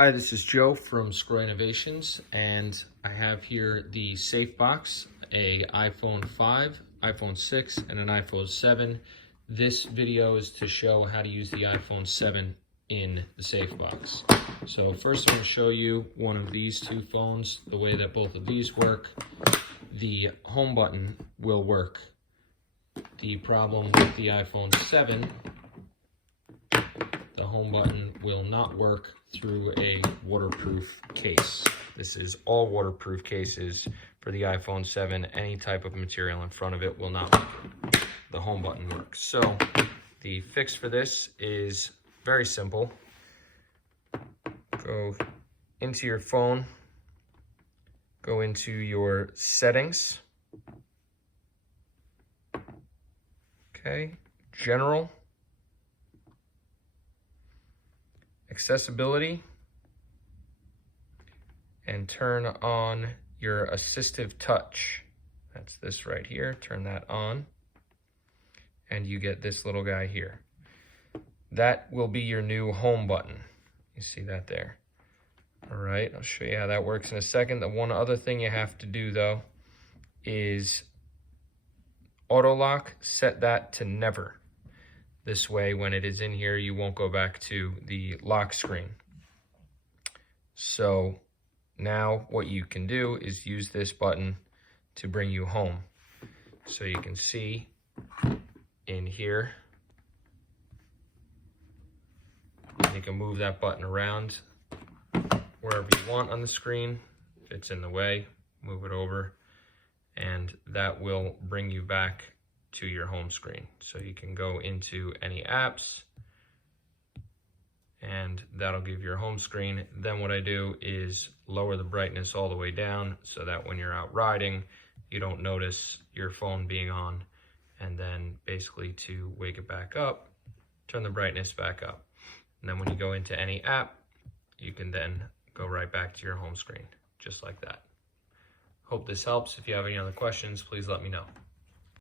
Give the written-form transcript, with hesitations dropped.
Hi, this is Joe from Screw Innovations, and I have here the SafeBox, a iPhone 5, iPhone 6, and an iPhone 7. This video is to show how to use the iPhone 7 in the SafeBox. So first I'm going to show you one of these two phones, the way that both of these work. The home button will work. The problem with the iPhone 7, the home button will not work through a waterproof case. This is all waterproof cases for the iPhone 7. Any type of material in front of it will not work. The home button works. So the fix for this is very simple. Go into your phone, go into your settings, okay, general, accessibility, and turn on your assistive touch. That's this right here. Turn that on and you get this little guy here. That will be your new home button. You see that there. All right, I'll show you how that works in a second. The one other thing you have to do though is auto lock, set that to never. This way, when it is in here, you won't go back to the lock screen. So now what you can do is use this button to bring you home. So you can see in here, you can move that button around wherever you want on the screen. If it's in the way, move it over, and that will bring you back to your home screen. So you can go into any apps and that'll give your home screen. Then what I do is lower the brightness all the way down so that when you're out riding, you don't notice your phone being on. And then basically to wake it back up, turn the brightness back up. And then when you go into any app, you can then go right back to your home screen, just like that. Hope this helps. If you have any other questions, please let me know.